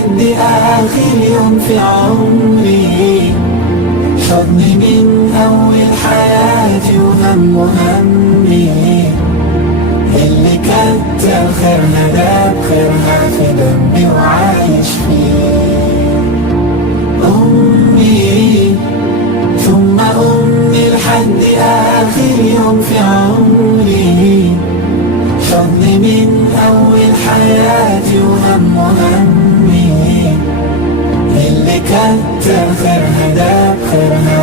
لحد آخر يوم في عمري، حضني من أول حياتي وهم همي، اللي كتر خيرها ده بخيرها في دمي وعايش فيه. أمي ثم أمي لحد آخر يوم في عمري، حضني من أول حياتي وهم همي، اللي كتر خيرها ده بخيرها